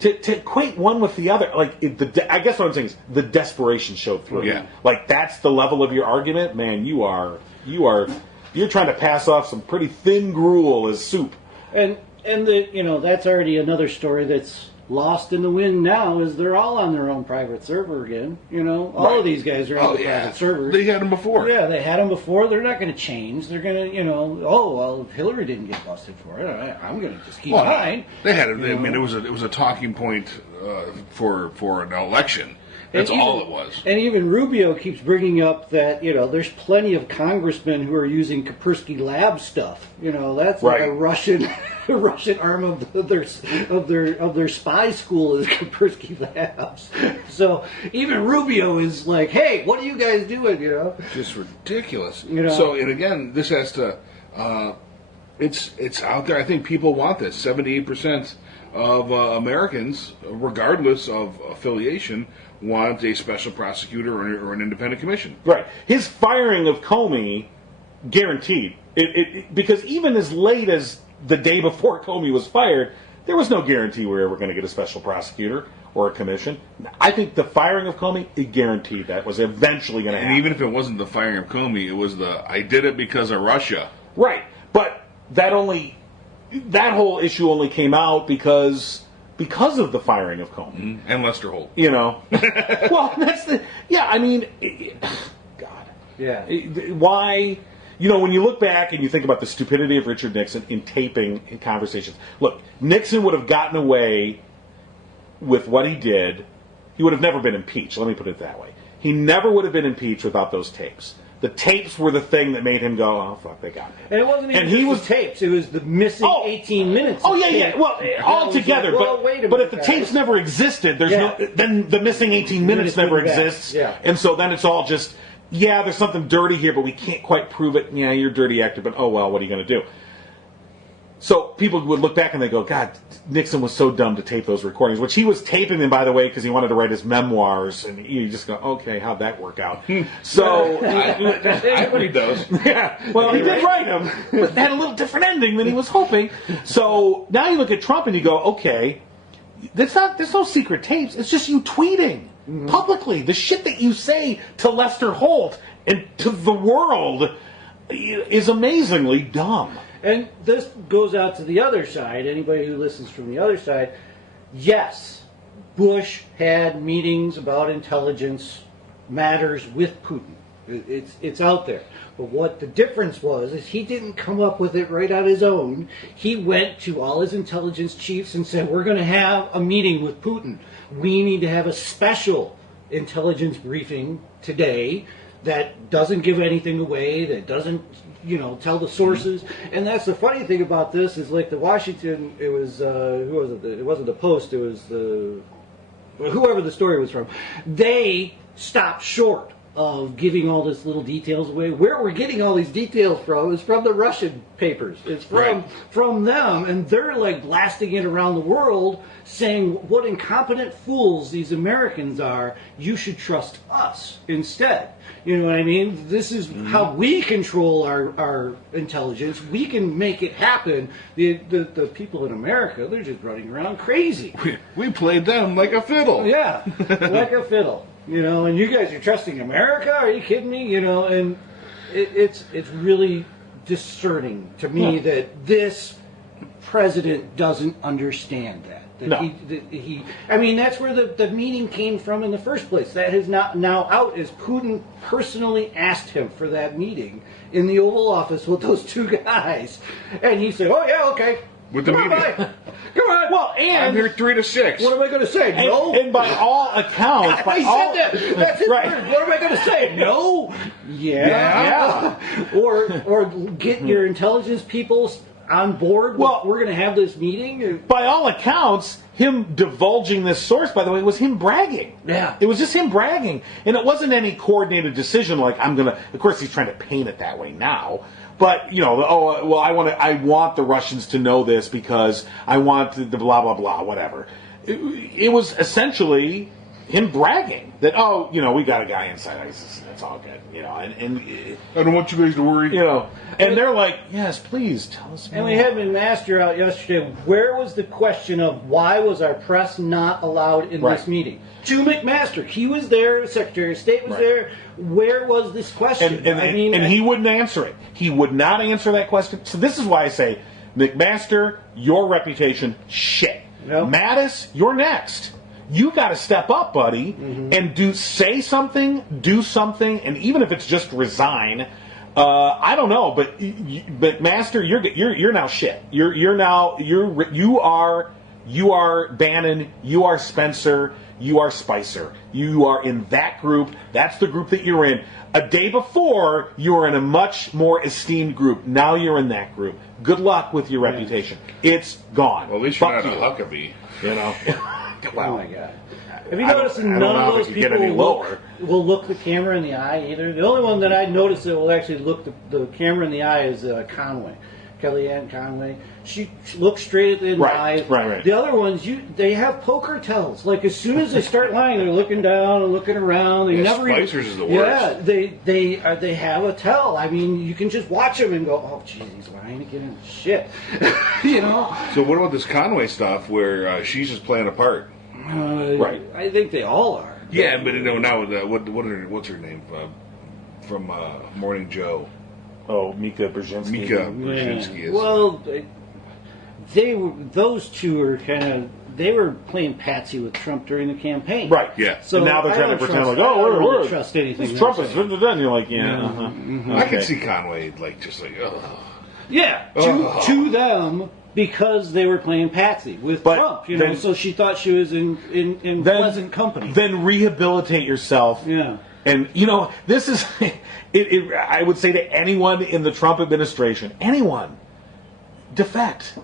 to equate one with the other, like, I guess what I'm saying is the desperation showed through. Yeah. Like, that's the level of your argument? Man, you're trying to pass off some pretty thin gruel as soup. And that's already another story that's lost in the wind now, is they're all on their own private server again. All of these guys are on private servers. They had them before. Yeah, they had them before. They're not going to change. They're going to, if Hillary didn't get busted for it, I'm going to just keep mine. They had it. I mean, it was a talking point for an election. That's all it was. And even Rubio keeps bringing up that there's plenty of congressmen who are using Kaspersky Lab stuff. That's like a Russian arm of their spy school is Kaspersky Labs. So even Rubio is like, hey, what are you guys doing? Just ridiculous. So, and again, this has to. It's out there. I think people want this. 78% of Americans, regardless of affiliation, want a special prosecutor or an independent commission. Right. His firing of Comey, guaranteed. Because even as late as the day before Comey was fired, there was no guarantee we were ever going to get a special prosecutor or a commission. I think the firing of Comey, it guaranteed that was eventually going to happen. And even if it wasn't the firing of Comey, it was I did it because of Russia. Right. But that whole issue only came out because of the firing of Comey. Mm-hmm. And Lester Holt. Well, God. Yeah. Why? When you look back and you think about the stupidity of Richard Nixon in taping conversations. Look, Nixon would have gotten away with what he did. He would have never been impeached. Let me put it that way. He never would have been impeached without those tapes. The tapes were the thing that made him go, oh, fuck, they got me. And it wasn't even the tapes. It was the missing 18 minutes. Oh, yeah. Well, all together. But if the tapes never existed, then the missing 18 minutes never exists. Yeah. And so then it's all just, there's something dirty here, but we can't quite prove it. Yeah, you're a dirty actor, but oh, well, what are you going to do? So people would look back and they go, God, Nixon was so dumb to tape those recordings, which he was taping them, by the way, because he wanted to write his memoirs. And you just go, okay, how'd that work out? So I read those. Yeah, well, he did write them, but they had a little different ending than he was hoping. So now you look at Trump and you go, okay, there's no secret tapes. It's just you tweeting publicly. The shit that you say to Lester Holt and to the world is amazingly dumb. And this goes out to the other side. Anybody who listens from the other side, yes, Bush had meetings about intelligence matters with Putin. It's out there. But what the difference was is he didn't come up with it right on his own. He went to all his intelligence chiefs and said, we're going to have a meeting with Putin. We need to have a special intelligence briefing today that doesn't give anything away, that doesn't tell the sources. And that's the funny thing about this is like the Washington, it was, who was it? It wasn't the Post, it was whoever the story was from. They stopped short of giving all this little details away. Where we're getting all these details from is from the Russian papers. It's from them, and they're like blasting it around the world, saying what incompetent fools these Americans are. You should trust us instead. You know what I mean? This is how we control our intelligence. We can make it happen. The people in America, they're just running around crazy. We played them like a fiddle. Yeah, like a fiddle. And you guys are trusting America? Are you kidding me? And it's really discerning to me that this president doesn't understand that. That's where the meeting came from in the first place. That is not now out as Putin personally asked him for that meeting in the Oval Office with those two guys. And he said, oh, yeah, okay. with the media. Come on. Well, and I'm here 3 to 6. What am I going to say? No. and by all accounts, He said that. That's his right. word. What am I going to say? No. Yeah. Or get your intelligence people on board. Well, we're going to have this meeting. By all accounts, him divulging this source, by the way, was him bragging. Yeah. It was just him bragging. And it wasn't any coordinated decision like, I'm going to... Of course, he's trying to paint it that way now. But, you know, I want the Russians to know this because I want the blah, blah, blah, whatever. It was essentially him bragging that, we got a guy inside ISIS. It's all good, and I don't want you guys to worry. And they're like, yes, please tell us more. And we had McMaster out yesterday. Where was the question of why was our press not allowed in this meeting? To McMaster. He was there, Secretary of State was there. Where was this question? And he wouldn't answer it. He would not answer that question. So this is why I say, McMaster, your reputation, shit. Yep. Mattis, you're next. You got to step up, buddy, and say something, do something, and even if it's just resign. I don't know, but Master, you're now shit. You are Bannon, you are Spencer, you are Spicer. You are in that group. That's the group that you're in. A day before, you were in a much more esteemed group. Now you're in that group. Good luck with your reputation. It's gone. Well, at least you're not a Huckabee. Oh my God. Have you noticed none of those people will look the camera in the eye either? The only one that I noticed that will actually look the camera in the eye is Conway. Kellyanne Conway. She looks straight at the eye. Right. The other ones, they have poker tells. Like as soon as they start lying, they're looking down and looking around. They never Spicer's is the worst. Yeah, they have a tell. I mean, you can just watch them and go, oh, geez, he's lying again. Shit, So what about this Conway stuff where she's just playing a part? Right. I think they all are. Yeah, but now what's her name from Morning Joe? Oh, Mika Brzezinski. Mika Brzezinski is. Well, those two are they were playing patsy with Trump during the campaign. Right. Yeah. So now they're trying to pretend like, we're trust anything. This Trump is, and you're like, I can see Conway Yeah, to them because they were playing patsy with Trump. So she thought she was in pleasant company. Then rehabilitate yourself. Yeah. And, this is, I would say to anyone in the Trump administration, anyone, defect.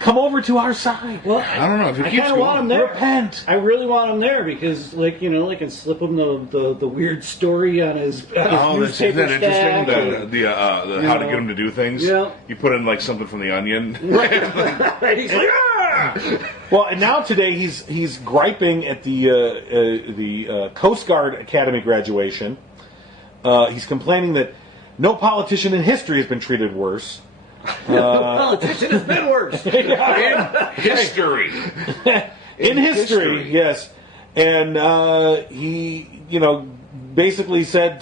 Come over to our side. Well, I don't know. If it I keeps kind of want them there. Repent. I really want him there because, can slip him the weird story on his newspaper isn't that stack. interesting? The how to get him to do things. Yeah. You put in something from the Onion. He's like, ah! Well, and now today he's griping at the Coast Guard Academy graduation. He's complaining that no politician in history has been treated worse. Politician has been worse. In history. In history, yes. And he, basically said,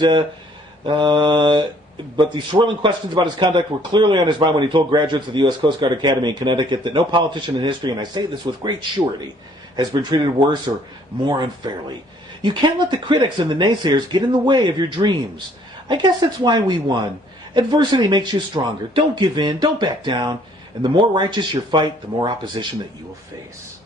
but the swirling questions about his conduct were clearly on his mind when he told graduates of the U.S. Coast Guard Academy in Connecticut that no politician in history, and I say this with great surety, has been treated worse or more unfairly. You can't let the critics and the naysayers get in the way of your dreams. I guess that's why we won. Adversity makes you stronger. Don't give in. Don't back down. And the more righteous your fight, the more opposition that you will face.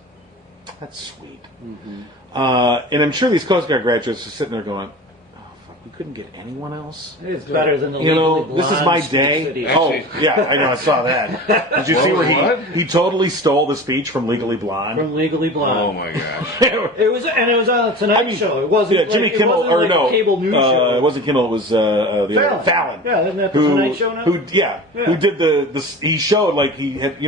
That's sweet. Mm-hmm. And I'm sure these Coast Guard graduates are sitting there going, oh, fuck, we couldn't get anyone else? It's better than the Legally Blonde. This is my day. City. Oh, yeah, I know. I saw that. Did you see where he totally stole the speech from Legally Blonde? From Legally Blonde. Oh, my gosh. It was on the Tonight Show. It wasn't Jimmy Kimmel, it wasn't a cable news show. It wasn't Kimmel. It was the Fallon. Fallon. Yeah, isn't that the Tonight Show now? Who did he showed he had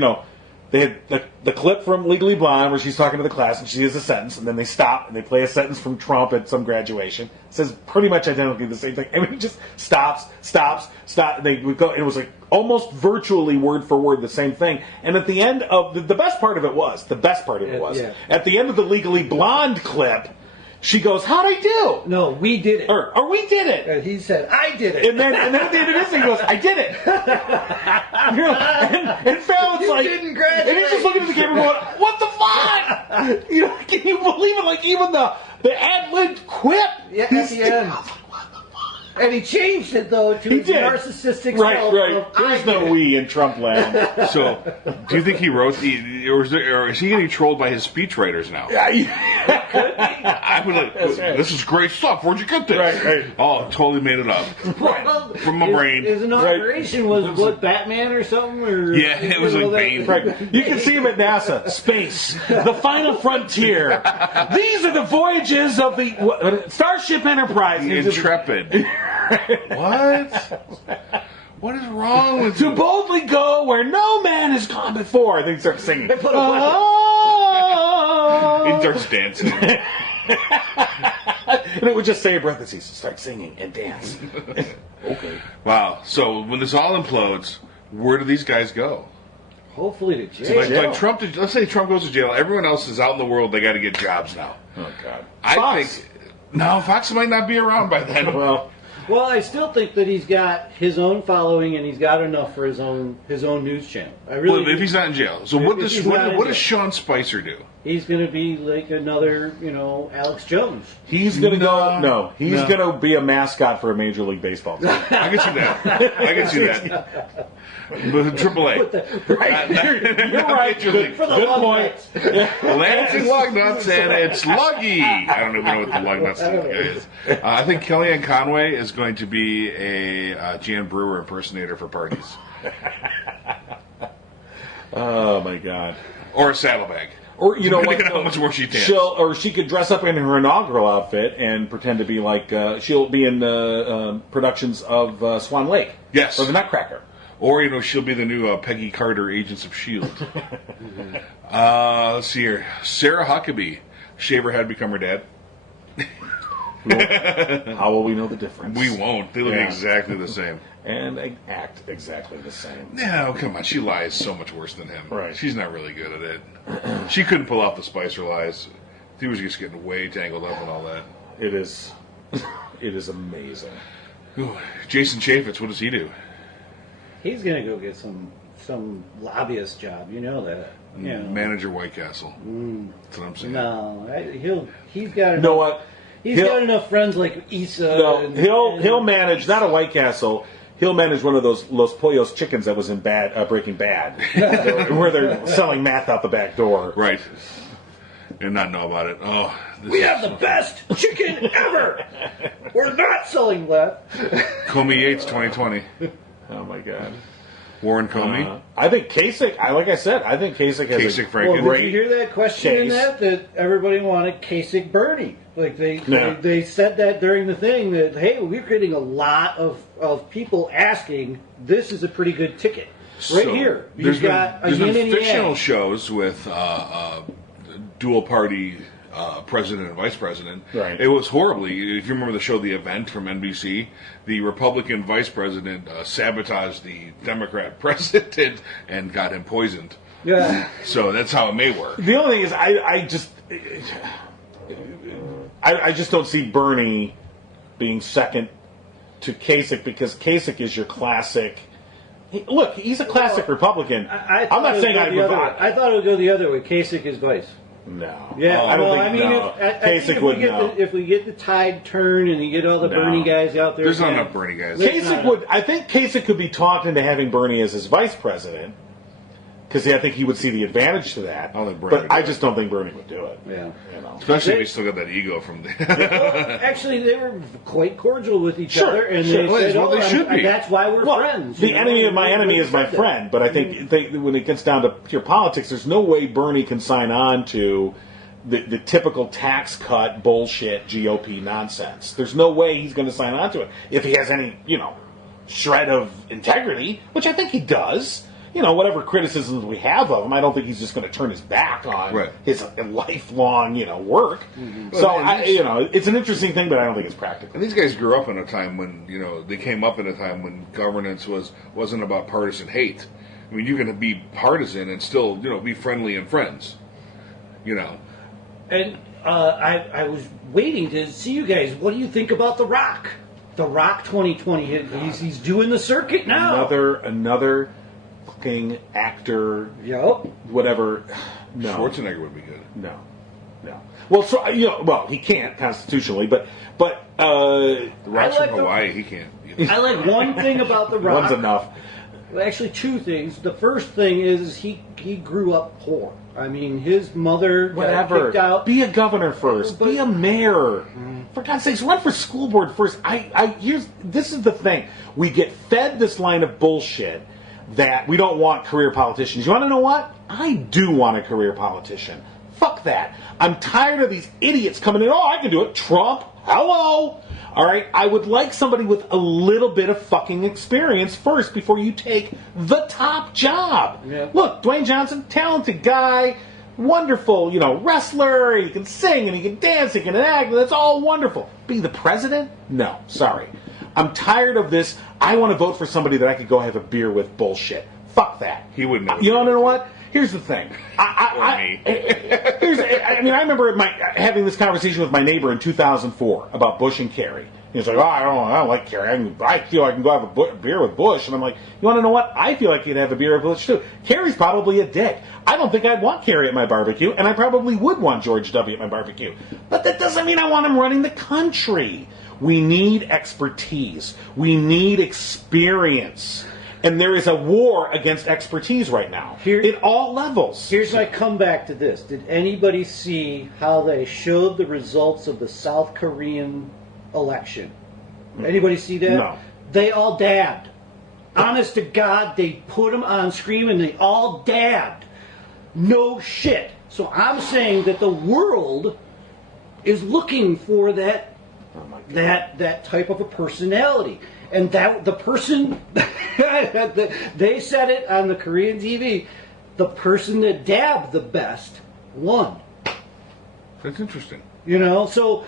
they had the clip from Legally Blonde where she's talking to the class and she has a sentence and then they stop and they play a sentence from Trump at some graduation. It says pretty much identically the same thing. And it just stops. And they would go. And it was almost virtually word for word the same thing. And at the end of the best part of it was at the end of the Legally Blonde clip. She goes, how'd I do? No, we did it. Or we did it. And he said, I did it. And then at the end of this thing, he goes, I did it. and Fallon's you didn't graduate. And he's just looking at the camera going, what the fuck? Can you believe it? Even the ad-libbed quip. Yeah, at the end. And he changed it, though, to his did. narcissistic Right, self right. of, There's I no did. we in Trumpland. So, do you think he wrote or is he getting trolled by his speechwriters now? I would like, right. this is great stuff. Where'd you get this? Right. Oh, totally made it up. Well, From my brain. His inauguration was what, Batman or something? Or, Yeah, it was like Bane. Right. You can see him at NASA. Space. The final frontier. These are the voyages of the Starship Enterprise. The Intrepid. What? What is wrong with To you? boldly go where no man has gone before. I think he starts singing. He starts dancing. And it would just say in parentheses, start singing and dance. Okay. Wow. So when this all implodes, where do these guys go? Hopefully to jail. Like Trump. Let's say Trump goes to jail. Everyone else is out in the world. They got to get jobs now. Oh, God. I Fox. think. No, Fox might not be around by then. Well, I still think that he's got his own following and he's got enough for his own news channel. I really. Well, if he's not in jail. So If what he's not in does jail. Sean Spicer do? He's going to be like another, Alex Jones. He's going to go. No, he's No. going to be a mascot for a Major League Baseball team. I can see that. I can see that. But AAA. Right. You're right. Good, For the good lug point. nuts. Lansing lug nuts, and it's Luggy. I don't even know what the lug nuts is. I think Kellyanne Conway is going to be a Jan Brewer impersonator for parties. Oh, my God. Or a saddlebag. Or you know Depending what? on how much more she dance. She could dress up in her inaugural outfit and pretend to be like she'll be in productions of Swan Lake. Yes. Or The Nutcracker. Or, she'll be the new Peggy Carter, Agents of S.H.I.E.L.D. Let's see here. Sarah Huckabee. Shave her head, become her dad. How will we know the difference? We won't. They look Yeah. exactly the same. And act exactly the same. No, come on. She lies so much worse than him. Right. She's not really good at it. She couldn't pull off the Spicer lies. He was just getting way tangled up and all that. It is. It is amazing. Ooh, Jason Chaffetz, what does he do? He's going to go get some lobbyist job. You know that. Manager White Castle. That's what I'm saying. No, he's got enough, You know what? He's got enough friends like Issa. No, and he'll manage not a White Castle. He'll manage one of those Los Pollos chickens that was in Breaking Bad, where they're selling meth out the back door. Right. And not know about it. Oh, We have the best chicken ever. We're not selling that. Comey Yates 2020. Oh my God. Warren Comey. I think Kasich. I think Kasich has Kasich a Franken. Well, did you hear that question in Chase. that everybody wanted Kasich Bernie? Like No. they said that during the thing that, hey, we're getting a lot of people asking, this is a pretty good ticket. Right So, here. There's You've been yin and fictional yang. shows with dual party president and vice president. Right. It was horribly. If you remember the show The Event from NBC, the Republican vice president sabotaged the Democrat president and got him poisoned. Yeah. So that's how it may work. The only thing is, I just don't see Bernie being second to Kasich because Kasich is your classic. Look, he's a classic Republican. I'm not saying I would. I thought it would go the other way. Kasich is vice. No. Yeah, I don't well, think. I mean, no. I think Kasich if would we get no. if we get the tide turn and you get all the No. Bernie guys out there, There's not again, enough Bernie guys. Kasich would. I think Kasich could be talked into having Bernie as his vice president because I think he would see the advantage to that. I don't think Bernie would but do I it. just don't think Bernie would do it. Yeah. You know. Especially if he's still got that ego from the. Well, actually, they were quite cordial with each Sure, other, and sure. they Well, said, well, they should be. that's why we're friends. The you know, enemy of and my we enemy is my said that. friend. But I think when it gets down to pure politics, there's no way Bernie can sign on to the typical tax cut bullshit GOP nonsense. There's no way he's going to sign on to it if he has any, shred of integrity, which I think he does. Whatever criticisms we have of him, I don't think he's just going to turn his back on Right. his lifelong, work. So, it's an interesting thing, but I don't think it's practical. And these guys grew up in a time when, they came up in a time when governance wasn't about partisan hate. I mean, you can be partisan and still, be friendly and friends. And I was waiting to see you guys. What do you think about The Rock? The Rock 2020. He's doing the circuit now. Another fucking actor, Yep. whatever. No. Schwarzenegger would be good. No. No. Well, so he can't constitutionally, but The Rock's I like from Hawaii. He can't. I like one thing about The Rock. one's enough. Actually, two things. The first thing is he grew up poor. I mean, his mother got kicked out. Be a governor first. Be a mayor. For God's sakes, run for school board first. This is the thing. We get fed this line of bullshit that we don't want career politicians. You want to know what? I do want a career politician. Fuck that. I'm tired of these idiots coming in. Oh, I can do it. Trump. Hello. All right. I would like somebody with a little bit of fucking experience first before you take the top job. Yeah. Look, Dwayne Johnson, talented guy, wonderful, wrestler. He can sing and he can dance, he can act. That's all wonderful. Be the president? No. Sorry. I'm tired of this. I want to vote for somebody that I could go have a beer with bullshit. Fuck that. He would never. You don't know what? Here's the thing. Me. I remember having this conversation with my neighbor in 2004 about Bush and Kerry. He was like, I don't like Kerry. I feel I can go have a beer with Bush. And I'm like, you want to know what? I feel like you'd have a beer with Bush too. Kerry's probably a dick. I don't think I'd want Kerry at my barbecue, and I probably would want George W. at my barbecue. But that doesn't mean I want him running the country. We need expertise. We need experience. And there is a war against expertise right now at all levels. Here's my comeback to this. Did anybody see how they showed the results of the South Korean election? Anybody see that? No. They all dabbed. Honest to God, they put them on screen and they all dabbed. No shit. So I'm saying that the world is looking for that type of a personality. And that the person, they said it on the Korean TV, the person that dabbed the best won. That's interesting. So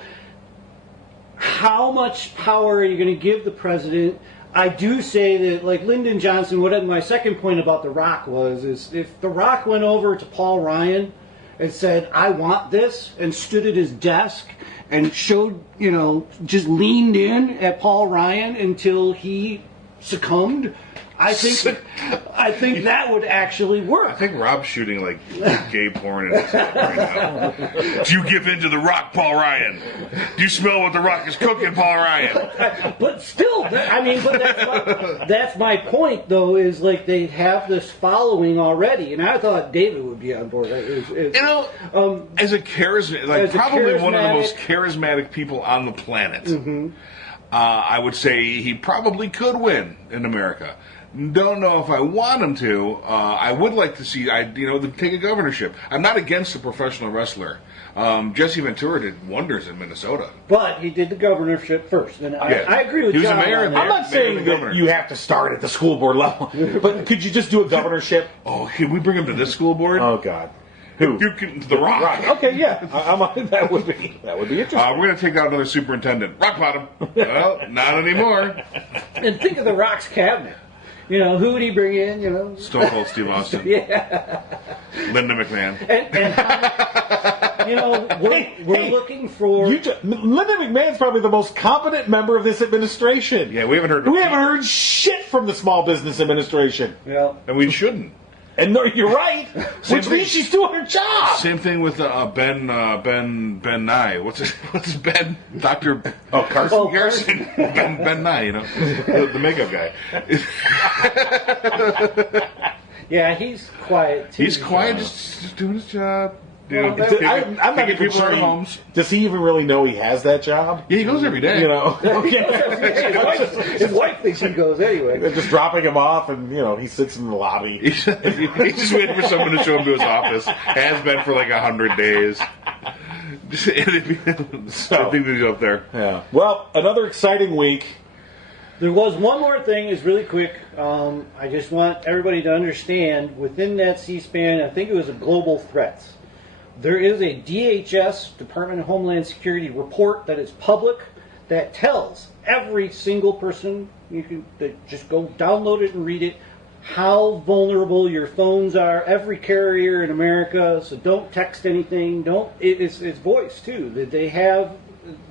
how much power are you going to give the president? I do say that, like Lyndon Johnson, what my second point about The Rock is if The Rock went over to Paul Ryan and said, I want this, and stood at his desk and showed, just leaned in at Paul Ryan until he succumbed, I think that would actually work. I think Rob's shooting like gay porn in his head right now. Do you give in to The Rock, Paul Ryan? Do you smell what The Rock is cooking, Paul Ryan? But still, that's my point, though, is like they have this following already, and I thought David would be on board. As a charismatic, probably one of the most charismatic people on the planet. Mm-hmm. I would say he probably could win in America. Don't know if I want him to. I would like to see, take a governorship. I'm not against a professional wrestler. Jesse Ventura did wonders in Minnesota. But he did the governorship first. And I agree with He was John a mayor. on that. I'm not saying that you have to start at the school board level, but could you just do a governorship? Oh, can we bring him to this school board? Oh, God. Who? The Rock. Okay, yeah. That would be interesting. We're going to take out another superintendent. Rock bottom. Well, not anymore. And think of The Rock's cabinet. Who would he bring in? Stone Cold Steve Austin. Yeah. Linda McMahon. We're looking for. Linda McMahon's probably the most competent member of this administration. Yeah, we haven't heard shit from the Small Business Administration. Yeah. And we shouldn't. And no, you're right. Which means she's doing her job. Same thing with Ben Nye. What's his Ben? Dr. Carson. Ben Nye, the makeup guy. Yeah, he's quiet too. He's quiet, just doing his job. I'm not even people sure in homes. Does he even really know he has that job? Yeah, he goes every day. Okay. His wife thinks he goes anyway. They're just dropping him off, and he sits in the lobby. He's just waiting for someone to show him to his office. Has been for like 100 days. I think he's up there. Yeah. Well, another exciting week. There was one more thing, is really quick. I just want everybody to understand, within that C-SPAN, I think it was a global threats. There is a DHS, Department of Homeland Security, report that is public that tells every single person, just go download it and read it, how vulnerable your phones are, every carrier in America, so don't text anything, it's voice too, that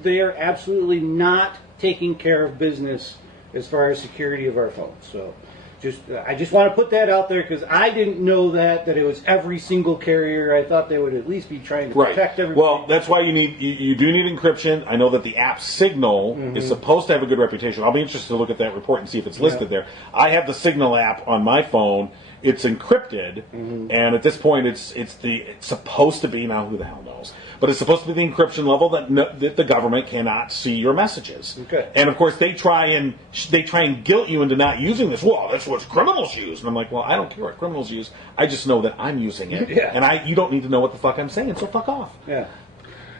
they are absolutely not taking care of business as far as security of our phones. So I just want to put that out there because I didn't know that it was every single carrier. I thought they would at least be trying to protect everybody. Well, that's why you do need encryption. I know that the app Signal is supposed to have a good reputation. I'll be interested to look at that report and see if it's listed there. I have the Signal app on my phone. It's encrypted, and at this point, it's supposed to be, now who the hell knows, but it's supposed to be the encryption level that the government cannot see your messages. Okay. And of course, they try and guilt you into not using this. Well, that's what criminals use, and I'm like, well, I don't care what criminals use. I just know that I'm using it, and you don't need to know what the fuck I'm saying, so fuck off. Yeah.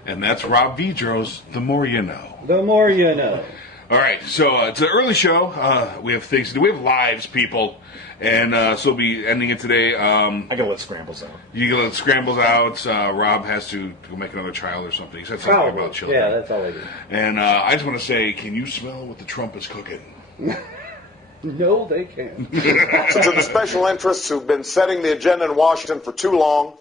And that's Rob Vidro's The More You Know. The more you know. All right, so it's an early show. We have things to do. We have lives, people. And so we'll be ending it today. I gotta let Scrambles out. You gotta let Scrambles out. Rob has to go make another child or something. He said something about children. Yeah, that's all I do. And I just want to say, can you smell what the Trump is cooking? No, they can't. To the special interests who've been setting the agenda in Washington for too long,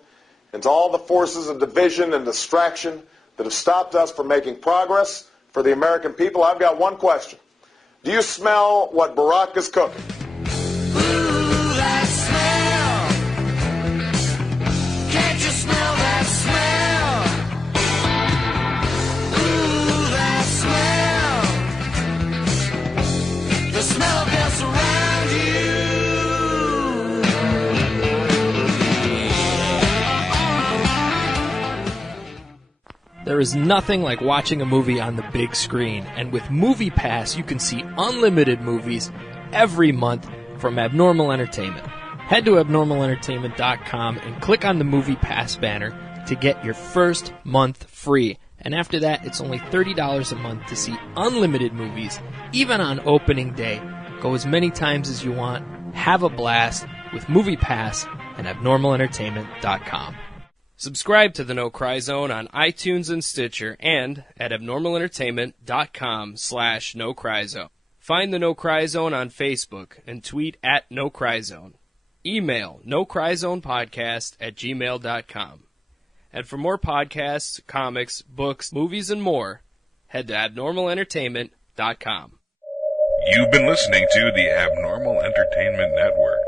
and to all the forces of division and distraction that have stopped us from making progress for the American people, I've got one question. Do you smell what Barack is cooking? There is nothing like watching a movie on the big screen, and with MoviePass, you can see unlimited movies every month from Abnormal Entertainment. Head to abnormalentertainment.com and click on the MoviePass banner to get your first month free. And after that, it's only $30 a month to see unlimited movies, even on opening day. Go as many times as you want. Have a blast with MoviePass and abnormalentertainment.com. Subscribe to the No Cry Zone on iTunes and Stitcher and at abnormalentertainment.com/No Cry Zone. Find the No Cry Zone on Facebook and tweet at No Cry Zone. Email nocryzonepodcast@gmail.com. And for more podcasts, comics, books, movies, and more, head to abnormalentertainment.com. You've been listening to the Abnormal Entertainment Network.